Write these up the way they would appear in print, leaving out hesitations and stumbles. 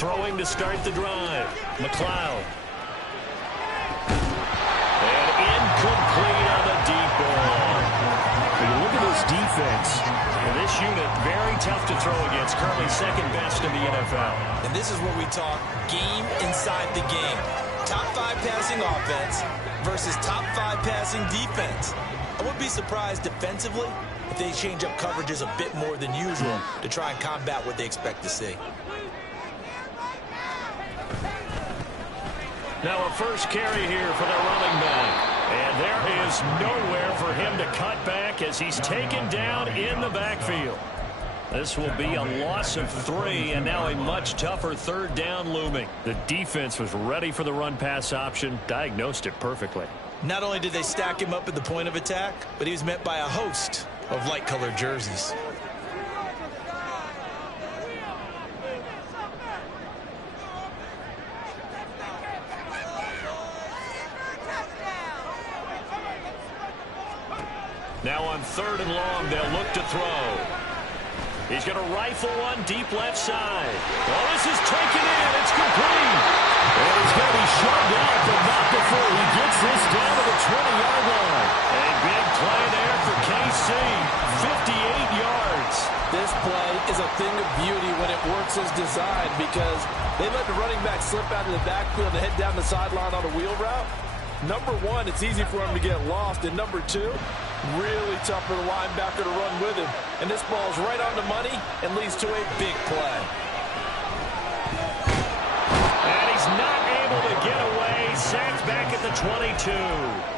Throwing to start the drive. McLeod. And incomplete on the deep ball. When you look at this defense, this unit, very tough to throw against. Currently second best in the NFL. And this is where we talk game inside the game. Top 5 passing offense versus top 5 passing defense. I wouldn't be surprised defensively if they change up coverages a bit more than usual to try and combat what they expect to see. Now a first carry here for the running back. And there is nowhere for him to cut back as he's taken down in the backfield. This will be a loss of 3, and now a much tougher third down looming. The defense was ready for the run-pass option, diagnosed it perfectly. Not only did they stack him up at the point of attack, but he was met by a host of light-colored jerseys. Now on 3rd and long, they'll look to throw. He's going to rifle one deep left side. Oh, this is taken in. It's complete. And he's going to be shoved out, but not before he gets this down to the 20-yard line. A big play there for KC. 58 yards. This play is a thing of beauty when it works as designed because they let the running back slip out of the backfield and head down the sideline on a wheel route. Number 1, it's easy for him to get lost. And number 2, really tough for the linebacker to run with him. And this ball is right on the money and leads to a big play. And he's not able to get away. Sacked back at the 22.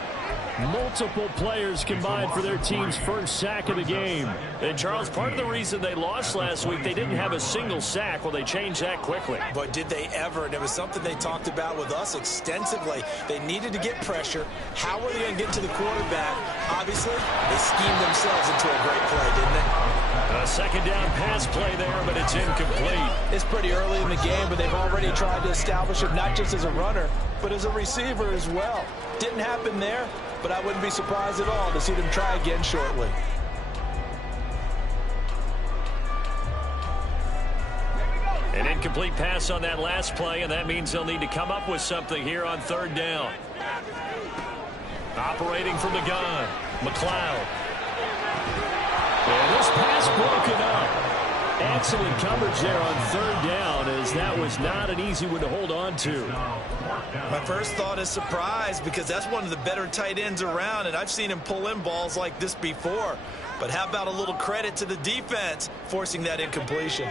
Multiple players combined for their team's first sack of the game. And, Charles, part of the reason they lost last week, they didn't have a single sack. Well, they changed that quickly. But did they ever? And it was something they talked about with us extensively. They needed to get pressure. How were they going to get to the quarterback? Obviously, they schemed themselves into a great play, didn't they? A second down pass play there, but it's incomplete. It's pretty early in the game, but they've already tried to establish it not just as a runner, but as a receiver as well. Didn't happen there, but I wouldn't be surprised at all to see them try again shortly. An incomplete pass on that last play, and that means they'll need to come up with something here on 3rd down. Operating from the gun, McLeod. And this pass broken up. Excellent coverage there on 3rd down, as that was not an easy one to hold on to. My first thought is surprise, because that's one of the better tight ends around, and I've seen him pull in balls like this before. But how about a little credit to the defense forcing that incompletion?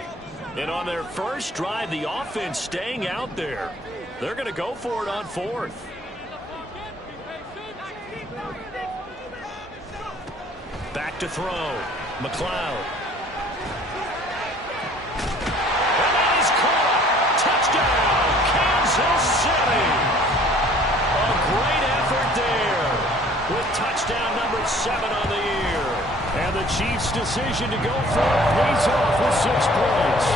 And on their first drive, the offense staying out there. They're going to go for it on 4th. Back to throw. McLeod. And that is caught. Touchdown, Kansas City. A great effort there with touchdown number 7 on the year. And the Chiefs' decision to go for it pays off with 6 points.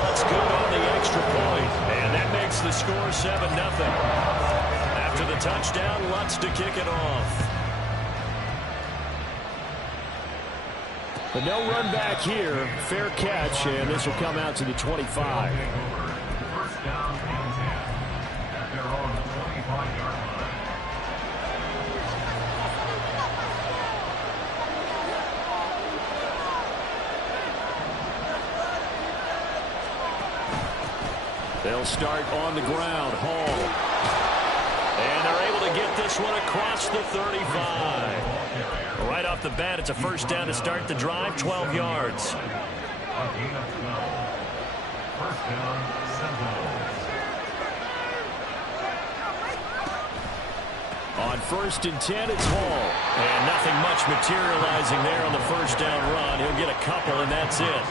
Lutz good on the extra point, and that makes the score 7-0. After the touchdown, Lutz to kick it off. But no run back here. Fair catch, and this will come out to the 25. They'll start on the ground. Hall. And they're able to get this one across the 35. Right off the bat, it's a first down to start the drive, 12 yards. On 1st and 10, it's Hall. And nothing much materializing there on the first down run. He'll get a couple, and that's it.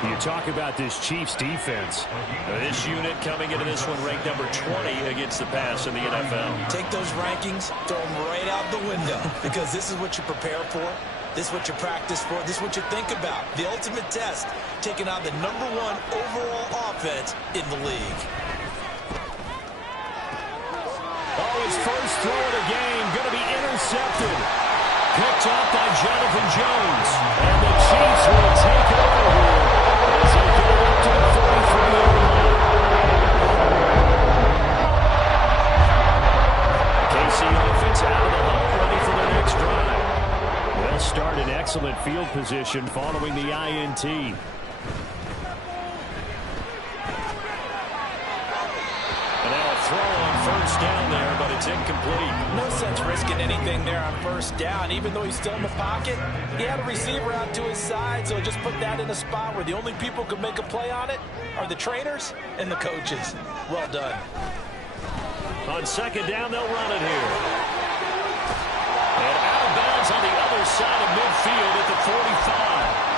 You talk about this Chiefs defense. This unit coming into this one ranked number 20 against the pass in the NFL. Take those rankings, throw them right out the window, because this is what you prepare for. This is what you practice for. This is what you think about. The ultimate test, taking on the number 1 overall offense in the league. Oh, his first throw of the game going to be intercepted. Picked off by Jonathan Jones. And the Chiefs will take over here as they get it up to the 43 yard excellent field position following the INT. Throw on first down there, but it's incomplete. No sense risking anything there on first down. Even though he's still in the pocket, he had a receiver out to his side, so just put that in a spot where the only people who can make a play on it are the trainers and the coaches. Well done. On second down, they'll run it here. And out of bounds on the other side of midfield at the 45.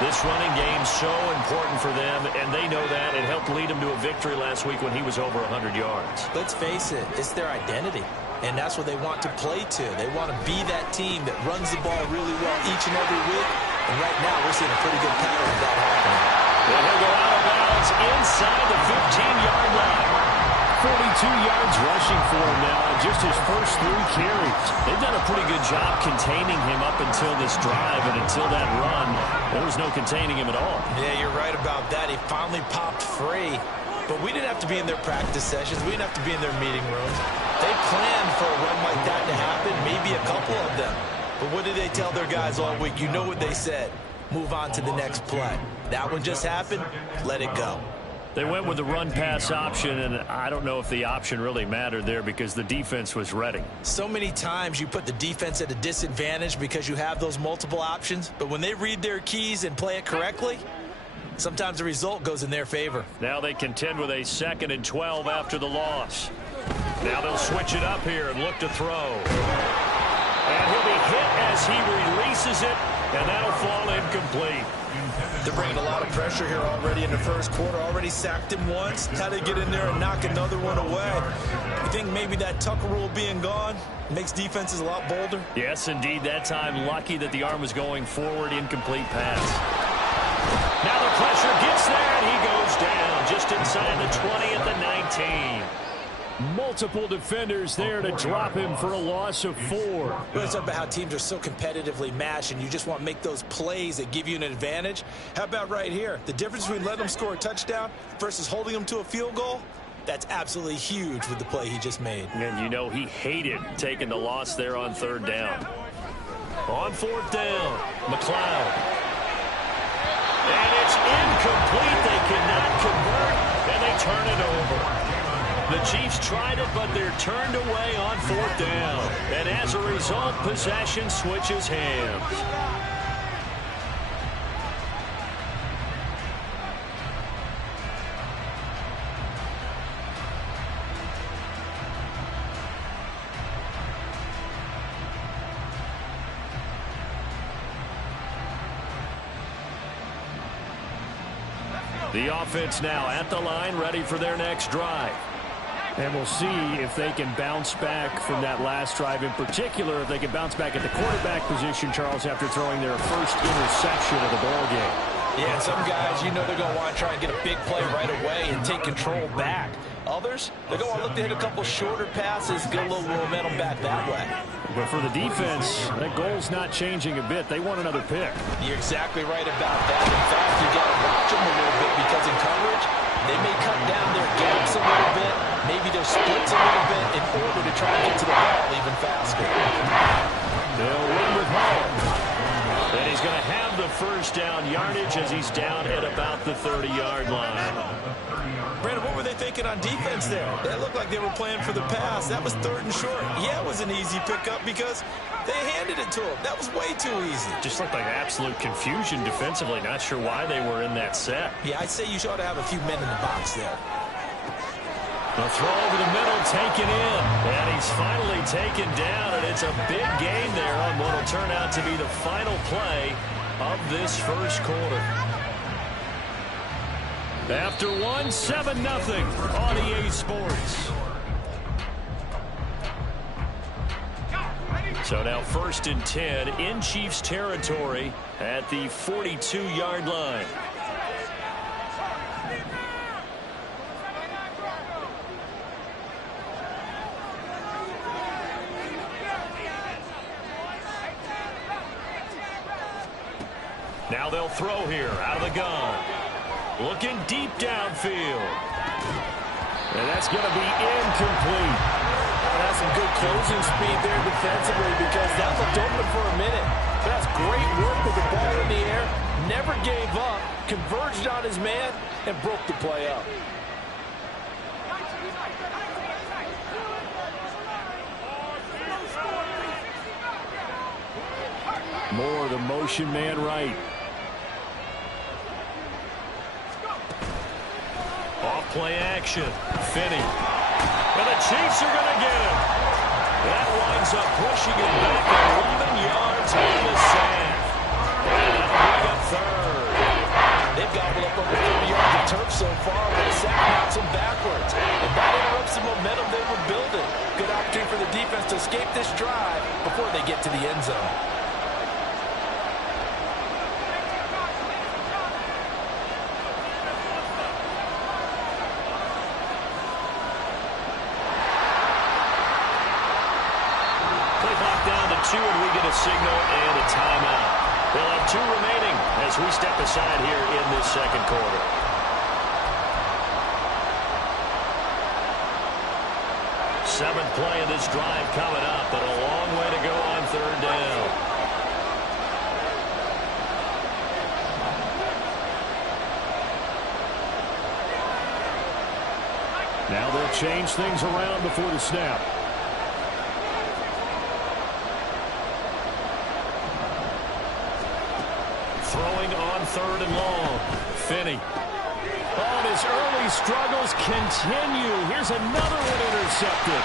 This running game's so important for them, and they know that. It helped lead them to a victory last week when he was over 100 yards. Let's face it, it's their identity, and that's what they want to play to. They want to be that team that runs the ball really well each and every week, and right now we're seeing a pretty good pattern of that happening. And he'll go out of bounds inside the 15-yard line. 42 yards rushing for him now on just his first 3 carries. They've done a pretty good job containing him up until this drive, and until that run, there was no containing him at all. Yeah, you're right about that. He finally popped free. But we didn't have to be in their practice sessions. We didn't have to be in their meeting rooms. They planned for a run like that to happen, maybe a couple of them. But what did they tell their guys all week? You know what they said. Move on to the next play. That one just happened. Let it go. They went with the run-pass option, and I don't know if the option really mattered there because the defense was ready. So many times you put the defense at a disadvantage because you have those multiple options, but when they read their keys and play it correctly, sometimes the result goes in their favor. Now they contend with a 2nd and 12 after the loss. Now they'll switch it up here and look to throw. And he'll be hit as he releases it, and that'll fall incomplete. They're bringing a lot of pressure here already in the first quarter. Already sacked him once. How to get in there and knock another one away. You think maybe that Tucker rule being gone makes defenses a lot bolder? Yes, indeed. That time, lucky that the arm was going forward. Incomplete pass. Now the pressure gets there, and he goes down just inside the 20 at the 19. Multiple defenders there to drop him for a loss of 4. We're talking about how teams are so competitively matched, and you just want to make those plays that give you an advantage. How about right here? The difference between letting them score a touchdown versus holding them to a field goal, that's absolutely huge with the play he just made. And you know he hated taking the loss there on 3rd down. On 4th down, McLeod. And it's incomplete. They cannot convert, and they turn it over. The Chiefs tried it, but they're turned away on 4th down. And as a result, possession switches hands. The offense now at the line, ready for their next drive. And we'll see if they can bounce back from that last drive. In particular, if they can bounce back at the quarterback position, Charles, after throwing their first interception of the ballgame. Yeah, some guys, you know they're going to want to try and get a big play right away and take control back. Others, they're going to look to hit a couple shorter passes, get a little momentum back that way. But for the defense, that goal's not changing a bit. They want another pick. You're exactly right about that. In fact, you got to watch them a little bit because in coverage, they may cut down their gaps a little bit, maybe their splits a little bit in order to try and get to the ball even faster. They'll run with Hall. And he's going to have the first down yardage as he's down at about the 30-yard line. Brandon, what were they thinking on defense there? That looked like they were playing for the pass. That was 3rd and short. Yeah, it was an easy pickup because they handed it to him. That was way too easy. Just looked like absolute confusion defensively. Not sure why they were in that set. Yeah, I'd say you ought to have a few men in the box there. The throw over the middle taken in. And he's finally taken down, and it's a big gain there on what will turn out to be the final play of this first quarter. After 1, 7-0 on EA Sports. So now 1st and 10 in Chiefs territory at the 42-yard line. Now they'll throw here out of the gun. Looking deep downfield. And that's going to be incomplete. got some good closing speed there defensively because that looked open for a minute. But that's great work with the ball in the air. Never gave up, converged on his man, and broke the play up. More of the motion man right. Off play action. Finney. And the Chiefs are going to get him. That winds up pushing him back 11 yards on the sand. And that'll bring up third. They've gobbled up over 30 yards of turf so far, but the sack knocks them backwards. And that interrupts the momentum they were building. Good opportunity for the defense to escape this drive before they get to the end zone. And we get a signal and a timeout. They'll have 2 remaining as we step aside here in this second quarter. Seventh play of this drive coming up, but a long way to go on third down. Now they'll change things around before the snap. Throwing on third and long. Finney. Oh, and his early struggles continue. Here's another one intercepted.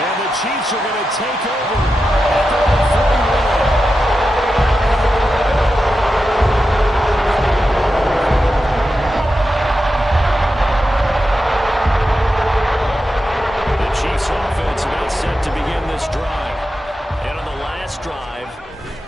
And the Chiefs are going to take over at their own 41. The Chiefs offense about set to begin this drive. And on the last drive,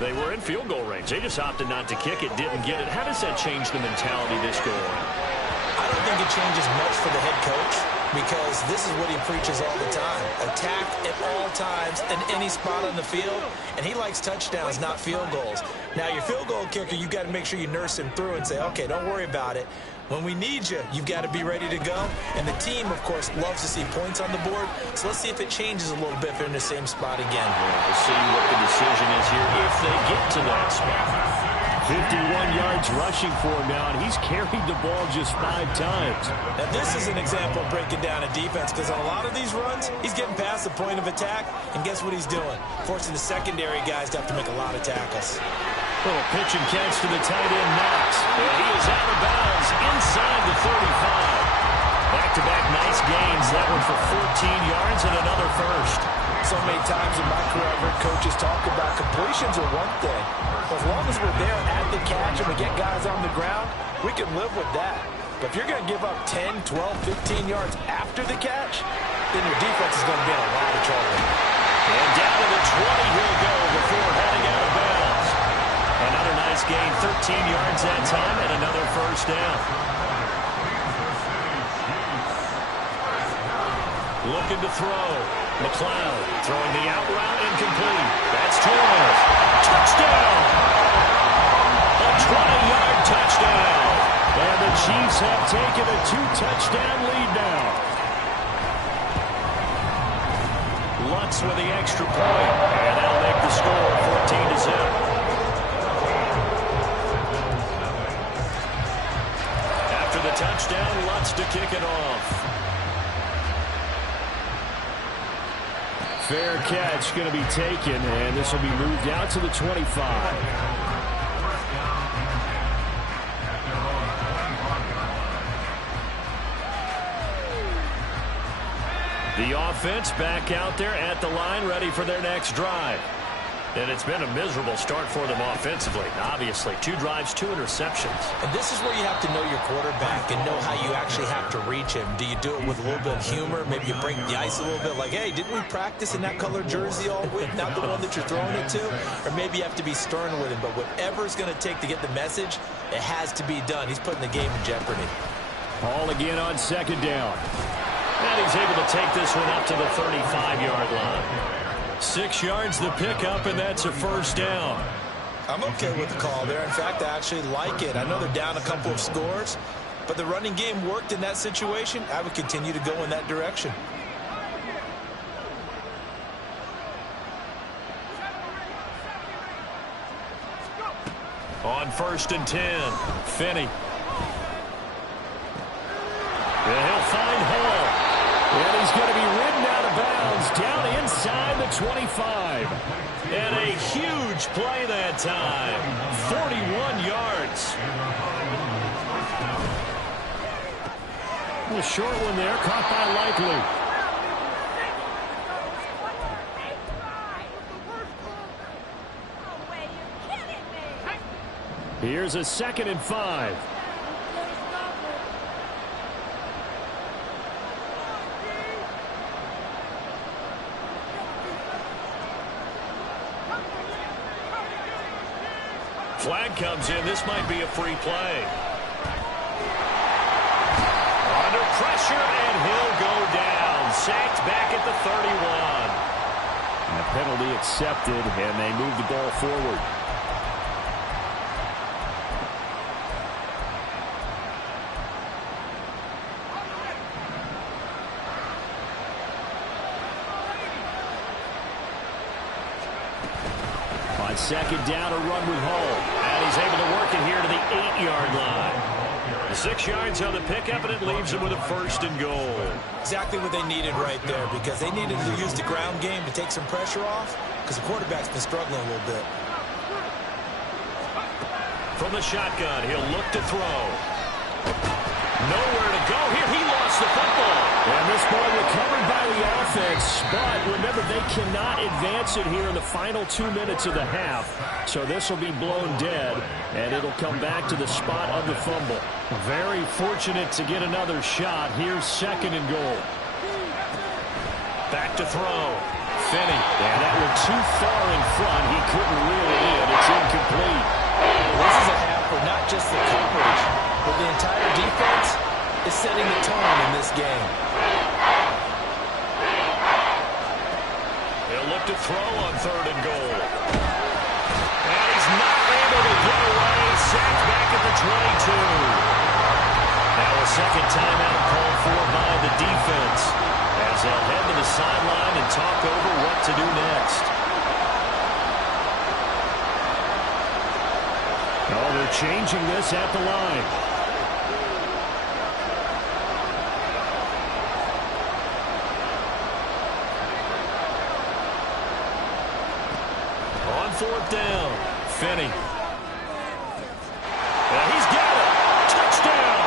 they were in field goal range. They just opted not to kick it, didn't get it. How does that change the mentality this go on? I don't think it changes much for the head coach because this is what he preaches all the time. Attack at all times in any spot on the field, and he likes touchdowns, not field goals. Now, your field goal kicker, you've got to make sure you nurse him through and say, okay, don't worry about it. When we need you, you've got to be ready to go. And the team, of course, loves to see points on the board. So let's see if it changes a little bit if they're in the same spot again. We'll see what the decision is here if they get to that spot. 51 yards rushing for him now, and he's carried the ball just 5 times. Now, this is an example of breaking down a defense because on a lot of these runs, he's getting past the point of attack, and guess what he's doing? Forcing the secondary guys to have to make a lot of tackles. Little pitch and catch to the tight end, Knox. And he is out of bounds inside the 35. Back-to-back nice gains. That one for 14 yards and another first. So many times in my career, I've heard coaches talk about completions are one thing. As long as we're there at the catch and we get guys on the ground, we can live with that. But if you're going to give up 10, 12, 15 yards after the catch, then your defense is going to be in a lot of trouble. And down to the 20 he'll go before heading out of bounds. Another nice gain, 13 yards that time, and another first down. Looking to throw. McLeod throwing the out route incomplete. That's Torres. Touchdown! A 20-yard touchdown. And the Chiefs have taken a 2-touchdown lead now. Lutz with the extra point. And that'll make the score 14-0. After the touchdown, Lutz to kick it off. Fair catch going to be taken, and this will be moved out to the 25. The offense back out there at the line, ready for their next drive. And it's been a miserable start for them offensively. Obviously, 2 drives, 2 interceptions. And this is where you have to know your quarterback and know how you actually have to reach him. Do you do it with a little bit of humor? Maybe you break the ice a little bit like, hey, didn't we practice in that color jersey all week? Not the one that you're throwing it to? Or maybe you have to be stern with him. But whatever it's going to take to get the message, it has to be done. He's putting the game in jeopardy. Ball again on second down. And he's able to take this one up to the 35-yard line. 6 yards the pickup, and that's a first down. I'm okay with the call there. In fact, I actually like it. I know they're down a couple of scores, but the running game worked in that situation. I would continue to go in that direction. On 1st and 10, Finney. And he'll find Hall. And he's going to be ridden out of bounds down inside the 25. And a huge play that time. 41 yards. A short one there, caught by Likely. Here's a 2nd and 5. Flag comes in. This might be a free play. Under pressure, and he'll go down. Sacked back at the 31. And the penalty accepted, and they move the ball forward. On 2nd down, a run with Hall. And he's able to work it here to the 8-yard line. 6 yards on the pickup, and it leaves him with a 1st and goal. Exactly what they needed right there, because they needed to use the ground game to take some pressure off, because the quarterback's been struggling a little bit. From the shotgun, he'll look to throw. Nowhere to go here. He lost the football. And this ball recovered by the offense. But remember, they cannot advance it here in the final 2 minutes of the half. So this will be blown dead, and it'll come back to the spot of the fumble. Very fortunate to get another shot. Here's 2nd and goal. Back to throw. Finney. And that one too far in front. He couldn't reel it in. It's incomplete. This is a half for not just the coverage, but the entire defense is setting the tone in this game. They'll look to throw on 3rd and goal. And he's not able to get away. Sacked back at the 22. Now a 2nd timeout called for by the defense, as they'll head to the sideline and talk over what to do next. Oh, they're changing this at the line. On 4th down, Finney. And he's got it. Touchdown.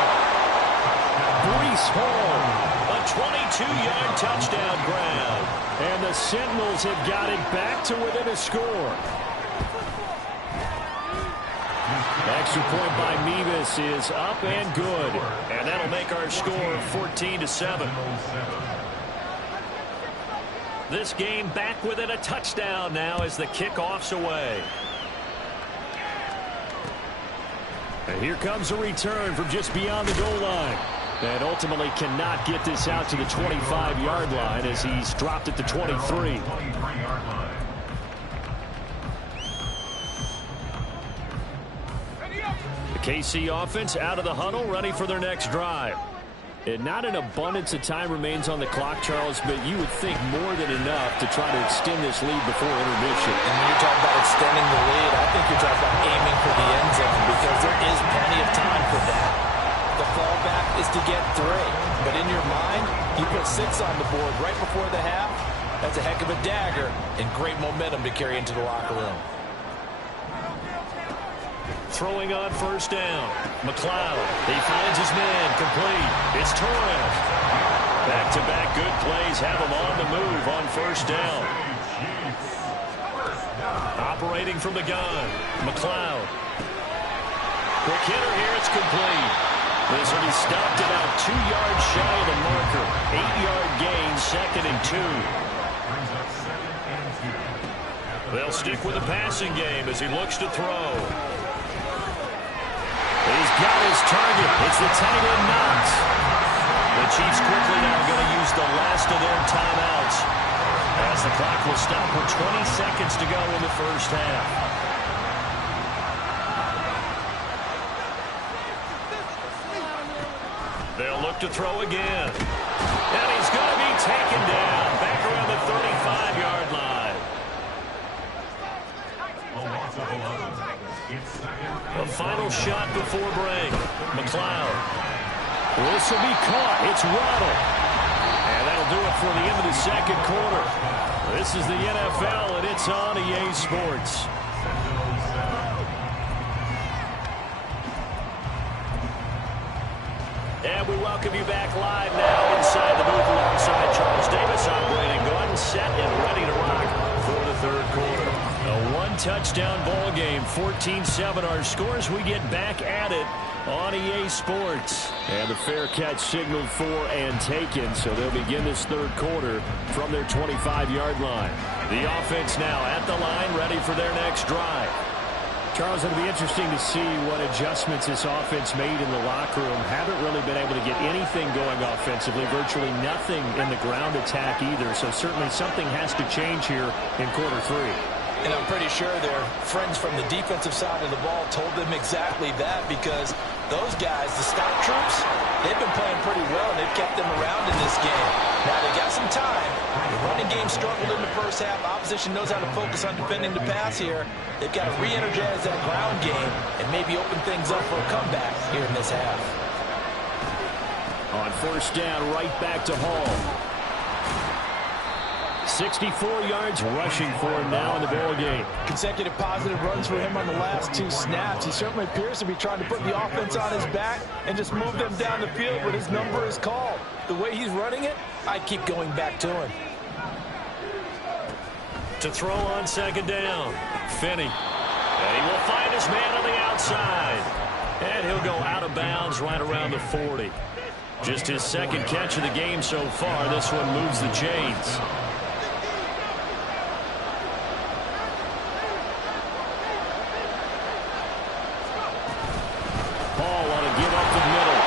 Breece Hall. A 22-yard touchdown grab. And the Sentinels have got it back to within a score. Extra point by Mevis is up and good. And that'll make our score 14-7. This game back within a touchdown now as the kickoff's away. And here comes a return from just beyond the goal line. And ultimately cannot get this out to the 25-yard line as he's dropped at the 23. The KC offense out of the huddle, ready for their next drive. And not an abundance of time remains on the clock, Charles, but you would think more than enough to try to extend this lead before intermission. And when you're talking about extending the lead, I think you're talking about aiming for the end zone, because there is plenty of time for that. The fallback is to get 3. But in your mind, you put 6 on the board right before the half. That's a heck of a dagger and great momentum to carry into the locker room. Throwing on 1st down. McLeod. He finds his man. Complete. It's Torres. Back-to-back good plays have him on the move on 1st down. Operating from the gun. McLeod. Quick hitter here. It's complete. This will be stopped about 2 yards shy of the marker. 8-yard gain, 2nd and 2. They'll stick with the passing game as he looks to throw. He's got his target. It's the tight end Knox. The Chiefs quickly now going to use the last of their timeouts, as the clock will stop with 20 seconds to go in the first half. They'll look to throw again. And he's going to be taken down back around the 35-yard line. shot before break. McLeod. This will be caught. It's Waddle. And that'll do it for the end of the second quarter. This is the NFL, and it's on EA Sports. And we welcome you back live now inside the booth alongside Charles Davis. I'm Brandon Gaudin, set and ready to rock for the third quarter. A one-touchdown ball game, 14-7 our scores. We get back at it on EA Sports. And the fair catch signaled for and taken, so they'll begin this third quarter from their 25-yard line. The offense now at the line, ready for their next drive. Charles, it'll be interesting to see what adjustments this offense made in the locker room. Haven't really been able to get anything going offensively, virtually nothing in the ground attack either. So certainly something has to change here in quarter three. And I'm pretty sure their friends from the defensive side of the ball told them exactly that, because those guys, the stock troops, they've been playing pretty well, and they've kept them around in this game. Now, they got some time. The running game struggled in the first half. Opposition knows how to focus on defending the pass here. They've got to re-energize that ground game and maybe open things up for a comeback here in this half. On first down, right back to Hall. 64 yards rushing for him now in the ball game. Consecutive positive runs for him on the last two snaps. He certainly appears to be trying to put the offense on his back and just move them down the field when his number is called. The way he's running it, I keep going back to him. To throw on second down, Finney. And he will find his man on the outside. And he'll go out of bounds right around the 40. Just his second catch of the game so far. This one moves the chains. Paul on a give up the middle.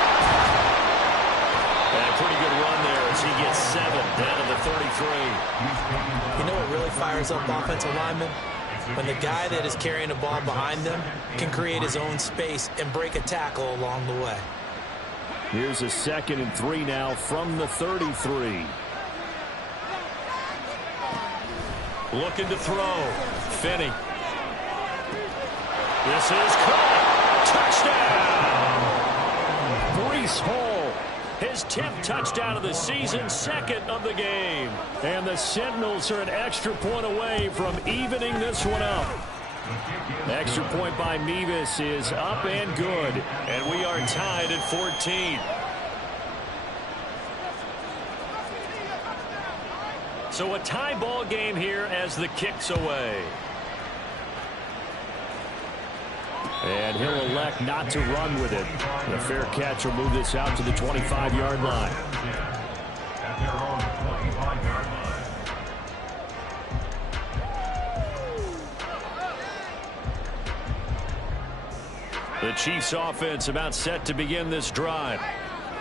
And a pretty good run there as he gets 7 down to the 33. You know what really fires up offensive linemen? When the guy that is carrying the ball behind them can create his own space and break a tackle along the way. Here's a 2nd and 3 now from the 33. Looking to throw. Finney. This is caught. Touchdown! Breece Hall, his 10th touchdown of the season, 2nd of the game. And the Sentinels are an extra point away from evening this one up. Extra point by Mevis is up and good. And we are tied at 14. So a tie ball game here as the kick's away. And he'll elect not to run with it. The fair catch will move this out to the 25-yard line. The Chiefs offense about set to begin this drive.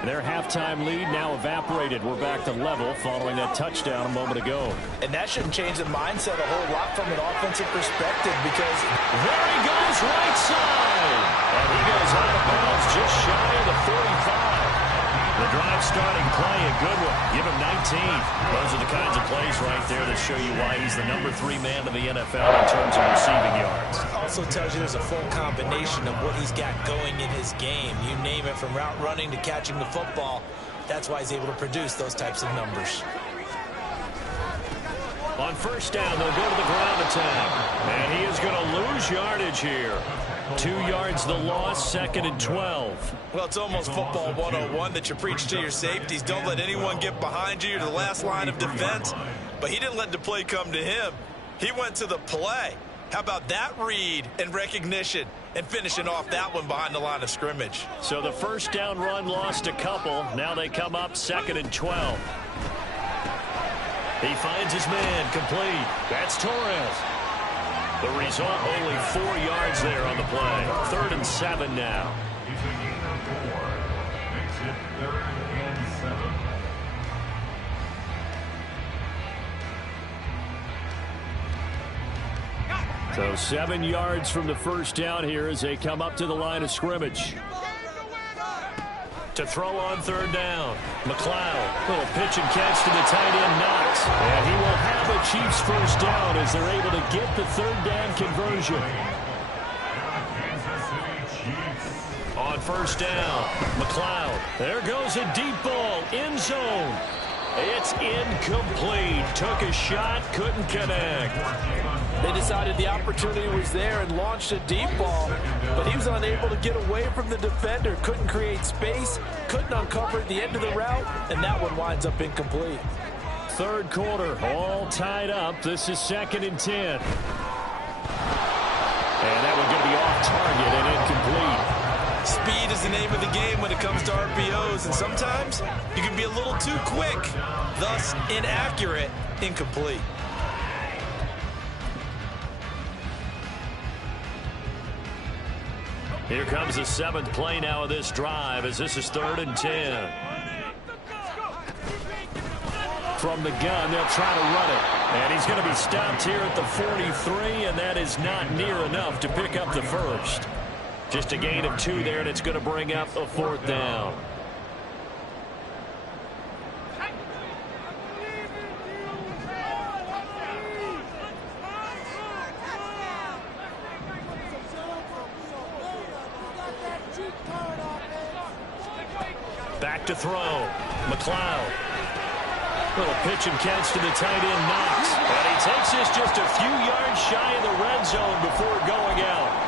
Their halftime lead now evaporated. We're back to level following that touchdown a moment ago. And that shouldn't change the mindset a whole lot from an offensive perspective, because there he goes right side. And he goes out of bounds just shy of the 45. The drive starting play, a good one. Give him 19. Those are the kinds of plays right there that show you why he's the number 3 man in the NFL in terms of receiving yards. Also tells you there's a full combination of what he's got going in his game. You name it, from route running to catching the football. That's why he's able to produce those types of numbers. On first down, they'll go to the ground attack. And he is going to lose yardage here. 2 yards the loss, 2nd and 12. Well, it's almost football 101 that you preach to your safeties. Don't let anyone get behind you. You're the last line of defense. But he didn't let the play come to him. He went to the play. How about that read and recognition and finishing off that one behind the line of scrimmage? So the first down run lost a couple. Now they come up 2nd and 12. He finds his man complete. That's Torres. The result, only 4 yards there on the play. 3rd and 7 now. So 7 yards from the first down here as they come up to the line of scrimmage. To throw on 3rd down. McLeod, little pitch and catch to the tight end, Knox. And he will have a Chiefs first down as they're able to get the 3rd down conversion. first down. McLeod. There goes a deep ball. End zone. It's incomplete. Took a shot, couldn't connect. They decided the opportunity was there and launched a deep ball, but he was unable to get away from the defender. Couldn't create space, couldn't uncover the end of the route, and that one winds up incomplete. Third quarter, all tied up. This is 2nd and 10. And that one going to be off target and incomplete. Speed is the name of the game when it comes to RPOs, and sometimes you can be a little too quick, thus inaccurate, incomplete. Here comes the 7th play now of this drive as this is 3rd and 10. From the gun, they'll try to run it. And he's going to be stopped here at the 43, and that is not near enough to pick up the first. Just a gain of 2 there, and it's going to bring up a 4th down. Back to throw. McLeod. Little pitch and catch to the tight end, Knox. And he takes this just a few yards shy of the red zone before going out.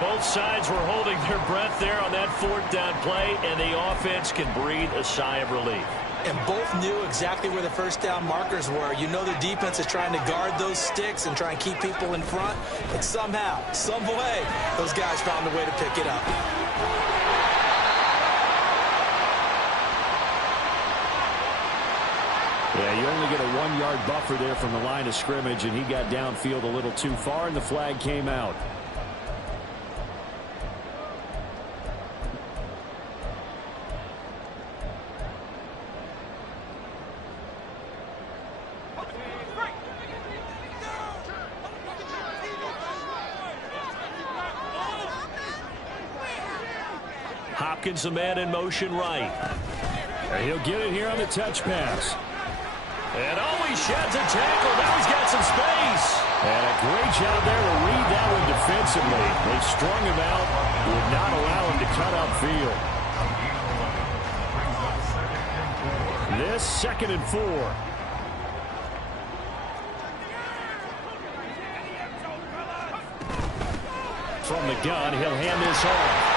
Both sides were holding their breath there on that 4th down play, and the offense can breathe a sigh of relief. And both knew exactly where the first down markers were. You know the defense is trying to guard those sticks and try and keep people in front. But somehow, some way, those guys found a way to pick it up. Yeah, you only get a 1-yard buffer there from the line of scrimmage, and he got downfield a little too far, and the flag came out. Hopkins, a man in motion right. And he'll get it here on the touch pass. And he sheds a tackle. Now he's got some space. And a great job there to read that one defensively. They strung him out, would not allow him to cut upfield. This 2nd and 4. From the gun, he'll hand this off.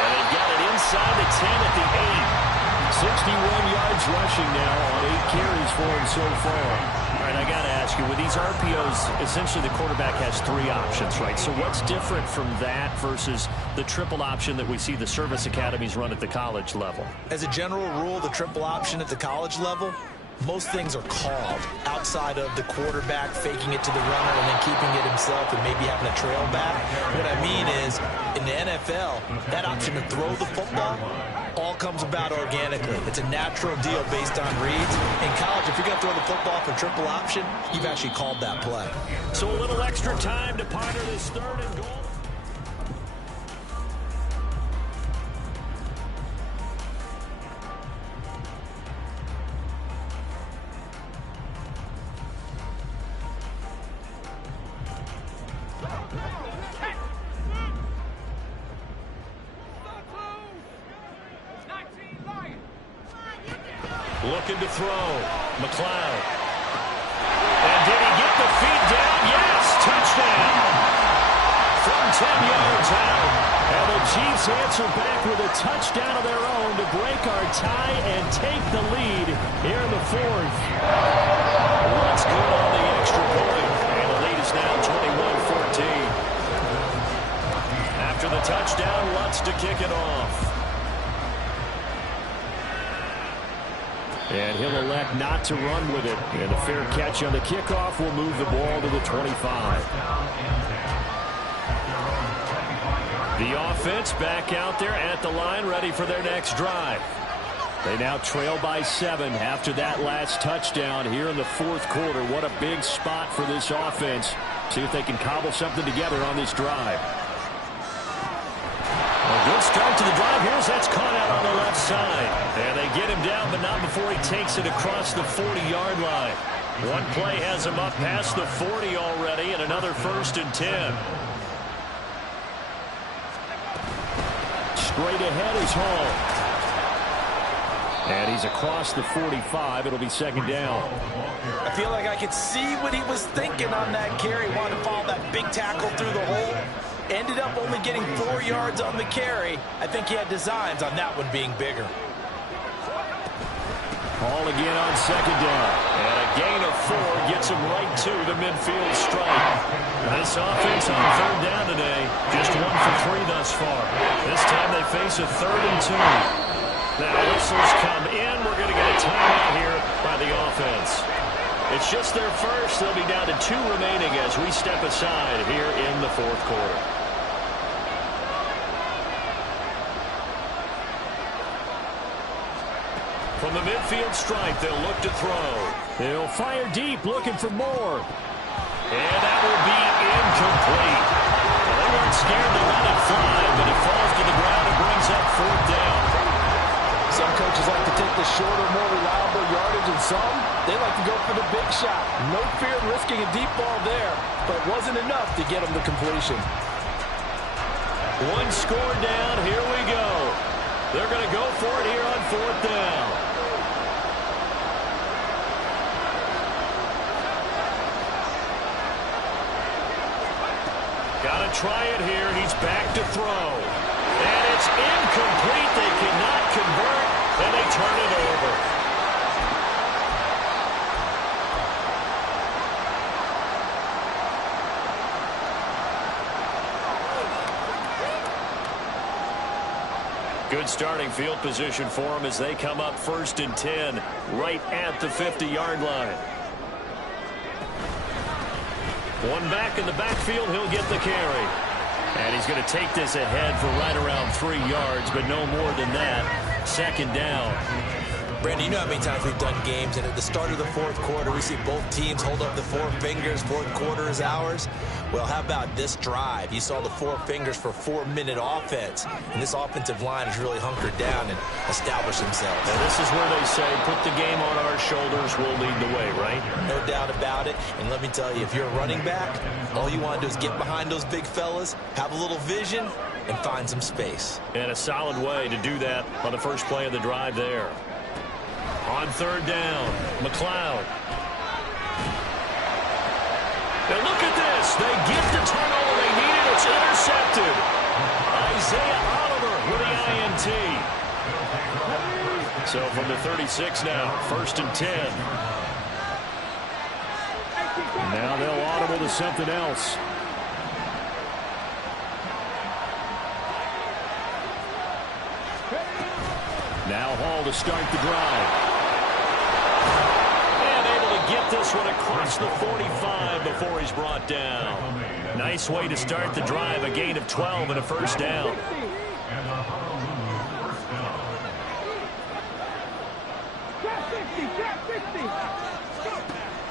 And they've got it inside the 10 at the 8. 61 yards rushing now on 8 carries for him so far. All right, I got to ask you, with these RPOs, essentially the quarterback has 3 options, right? So what's different from that versus the triple option that we see the service academies run at the college level? As a general rule, the triple option at the college level, most things are called outside of the quarterback faking it to the runner and then keeping it himself and maybe having a trail back. What I mean is, in the NFL, that option to throw the football all comes about organically. It's a natural deal based on reads. In college, if you're going to throw the football for triple option, you've actually called that play. So a little extra time to ponder this 3rd and goal. Looking to throw. McLeod. And did he get the feet down? Yes, touchdown. From 10 yards out. And the Chiefs answer back with a touchdown of their own to break our tie and take the lead here in the 4th. Let's go on the extra point. And the lead is now 21-14. After the touchdown, Lutz to kick it off. And he'll elect not to run with it. And a fair catch on the kickoff will move the ball to the 25. The offense back out there at the line, ready for their next drive. They now trail by 7 after that last touchdown here in the 4th quarter. What a big spot for this offense. See if they can cobble something together on this drive. A good start to the drive. Here's that's caught out on the left side. And they get him down, but not before he takes it across the 40-yard line. One play has him up past the 40 already, and another 1st and 10. straight ahead is Hall. And he's across the 45. It'll be second down. I feel like I could see what he was thinking on that carry. Wanted to follow that big tackle through the hole. Ended up only getting 4 yards on the carry. I think he had designs on that one being bigger. Hall again on second down. And a gain of 4 gets him right to the midfield stripe. This offense on third down today, just 1 for 3 thus far. This time they face a 3rd and 2. Now whistles come in. We're going to get a timeout here by the offense. It's just their first. They'll be down to 2 remaining as we step aside here in the 4th quarter. From the midfield stripe, they'll look to throw. They'll fire deep, looking for more. And that will be incomplete. Well, they weren't scared to let it fly, but it falls to the ground and brings up 4th down. Some coaches like to take the shorter, more reliable yardage, and some, they like to go for the big shot. No fear in risking a deep ball there, but it wasn't enough to get them to completion. 1 score down. Here we go. They're going to go for it here on 4th down. Got to try it here. He's back to throw. And it's incomplete. They cannot convert, and they turn it over. Good starting field position for them as they come up 1st and 10, right at the 50-yard line. One back in the backfield, he'll get the carry. And he's going to take this ahead for right around 3 yards, but no more than that. 2nd down. Brandon, you know how many times we've done games, and at the start of the 4th quarter, we see both teams hold up the 4 fingers, 4th quarter is ours. Well, how about this drive? You saw the 4 fingers for 4-minute offense, and this offensive line has really hunkered down and established themselves. And this is where they say, put the game on our shoulders, we'll lead the way, right? No doubt about it, and let me tell you, if you're a running back, all you want to do is get behind those big fellas, have a little vision, and find some space. And a solid way to do that on the first play of the drive there. On 3rd down, McLeod. And look at this. They get the turnover they needed. It's intercepted. Isaiah Oliver with the INT. So from the 36 now, 1st and 10. Now they'll audible to something else. Now Hall to start the drive. And able to get this one across the 45 before he's brought down. Nice way to start the drive. A gain of 12 and a 1st down.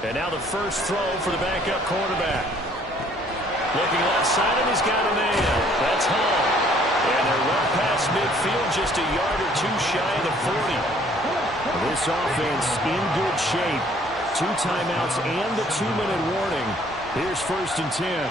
And now the first throw for the backup quarterback. Looking left side, and he's got a man. That's Hall. And they're well past midfield, just a yard or 2 shy of the 40. This offense in good shape. 2 timeouts and the 2-minute warning. Here's 1st and 10.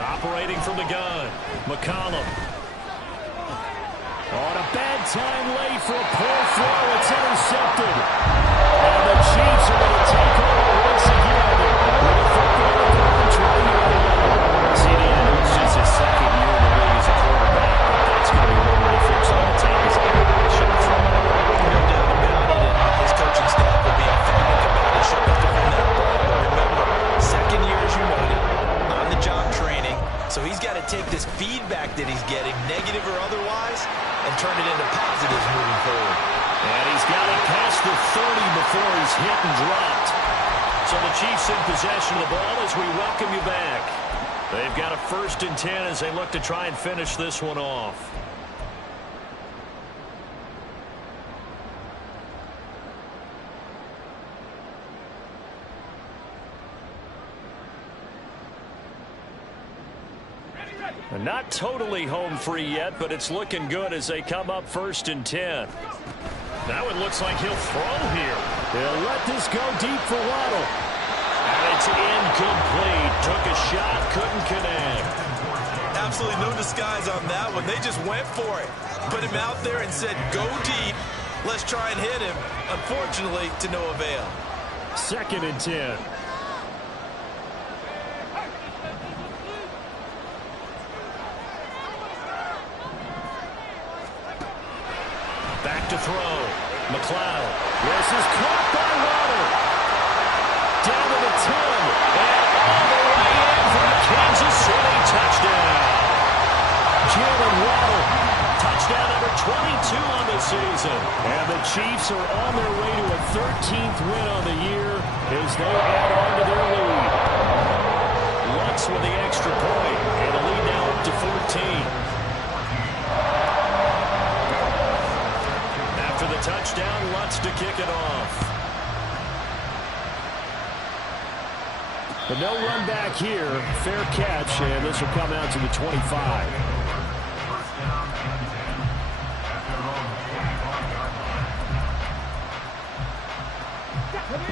Operating from the gun, McCollum. On a bad time late for a poor throw. It's intercepted. And the Chiefs are going to take over once again with a football approach right here on the line. C.D. Andrews just his 2nd year in the league as a quarterback. That's going to be one where he flips on the tape. He's got a shot from it. No doubt about it, and his coaching staff will be emphatic about his shot to win that ball. But remember, 2nd year, as you noted, on-the-job training. So he's got to take this feedback that he's getting, negative or otherwise, and turn it into positives moving forward. And he's got it past the 30 before he's hit and dropped. So the Chiefs in possession of the ball as we welcome you back. They've got a 1st and 10 as they look to try and finish this one off. Not totally home free yet, but it's looking good as they come up 1st and 10. Now it looks like he'll throw here. They'll let this go deep for Waddle. And it's incomplete. Took a shot, couldn't connect. Absolutely no disguise on that one. They just went for it. Put him out there and said, go deep. Let's try and hit him. Unfortunately, to no avail. 2nd and 10. Back to throw. McLeod. This is caught by Waddle. Down to the 10. And all the way in for the Kansas City touchdown. Jalen Waddle. Touchdown number 22 on the season. And the Chiefs are on their way to a 13th win on the year as they add on to their lead. Lutz with the extra point. And the lead now up to 14. After the touchdown, Lutz to kick it off. But no run back here. Fair catch, and this will come out to the 25.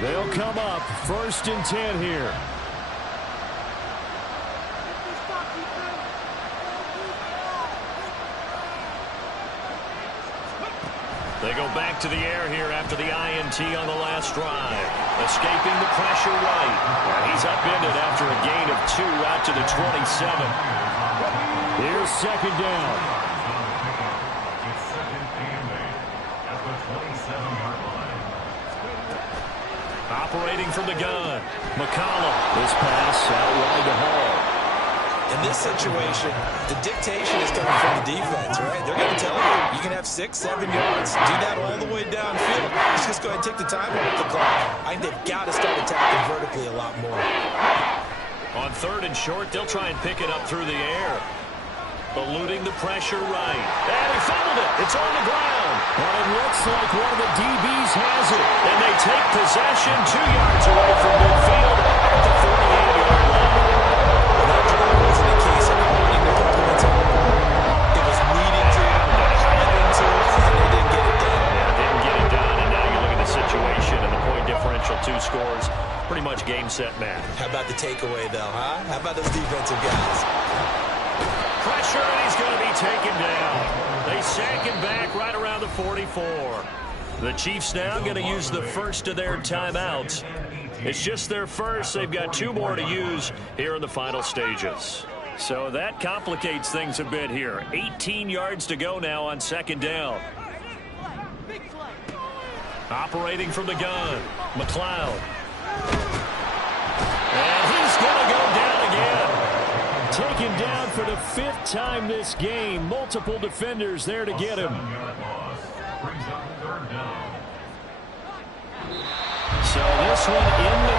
They'll come up 1st and 10 here. They go back to the air here after the INT on the last drive. Escaping the pressure right. And he's upended after a gain of 2 out to the 27. Here's 2nd down. Operating from the gun. McCollum. This pass out wide to Hall. In this situation, the dictation is coming from the defense, right? They're going to tell you, you can have 6, 7 yards. Do that all the way downfield. Just go ahead and take the time off the clock. I think they've got to start attacking vertically a lot more. On 3rd and short, they'll try and pick it up through the air. Eluding the pressure right. And he fumbled it. It's on the ground. And it looks like one of the DBs has it. And they take possession 2 yards away from midfield at the 48-yard line. That drive wasn't a case of wanting to put points on the board. It was needing to, having to, and they didn't get it done. Yeah, didn't get it done, and now you look at the situation and the point differential, 2 scores, pretty much game, set, match. How about the takeaway, though, huh? How about those defensive guys? Pressure, and he's going to be taken down. They sack him back right around the 44. The Chiefs now going to use the first of their timeouts. It's just their first. They've got 2 more to use here in the final stages. So that complicates things a bit here. 18 yards to go now on 2nd down. Operating from the gun, McLeod. And he's going to go down again. Taken down for the 5th time this game. Multiple defenders there to get him. So this one in the